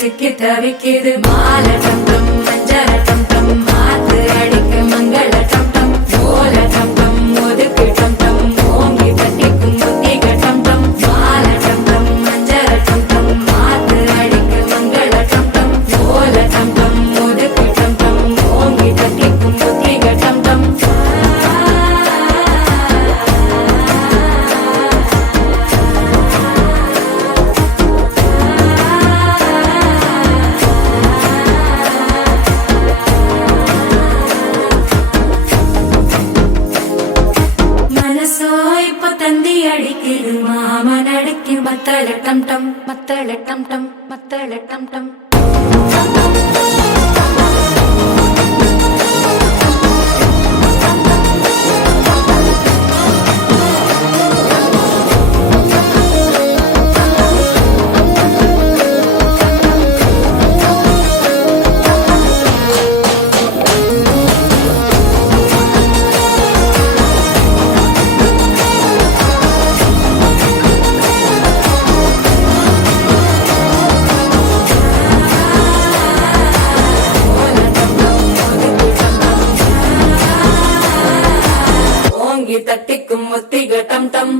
சிக்கி தவிக்குது மால டம் டம் மஞ்சள டம் டம் மாத்து அடிக்க மங்கள டம் டம் ஓல டம் டம் ஒதுக்கு டம் டம் ஓங்கி தட்டிக்கும் புத்திக டம் டம் மால டம் டம் மஞ்சள டம் டம் மாத்து அடிக்க மங்கள டம் டம் ஓல டம் டம் ஒதுக்கு டம் டம் ஓங்கி தட்டிக்கும் புத்திக டம் டம் தந்தி அடிக்குது மாமன் அடிக்கு மத்தள டம் டம் மத்தள டம் டம் மத்தள டம் டம் தட்டிக்கும் முத்திக டம் டம்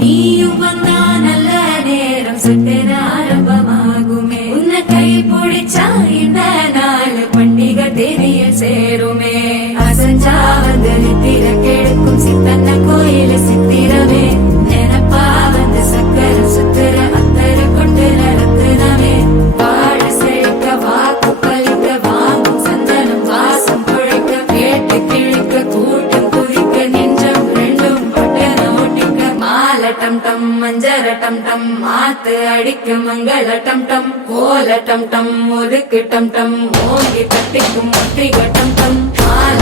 நீயும் வந்தா நல்ல நேரம் சட்டென ஆரம்பமாகுமே உன்னை கை பிடிச்சா இந்த நாள் பண்டிகை தேதியில் சேருமே அசஞ்சா வந்து நித்திர கெடுக்கும் சித்தன்ன கோயில சித்திரமே நினைப்பா வந்து சக்கர சுத்திர அத்தர கொண்டு நடத்துனவே வாழ செழிக்க வாக்கு பலிக்க வாங்கும் சந்தனம் வாசம் குழைக்க கேட்டு கிழிக்க கூட்டம் குதிக்க நெஞ்சம் ரெண்டும் பட்டன ஒட்டிக்க மால டம் டம் மஞ்சர டம் டம் மாத்து அடிக்க மங்கள டம் டம் கோல டம் டம் ஒதுக்கு டம் டம் ஓங்கி தட்டிக்கும் முட்டிக டம் டம் மால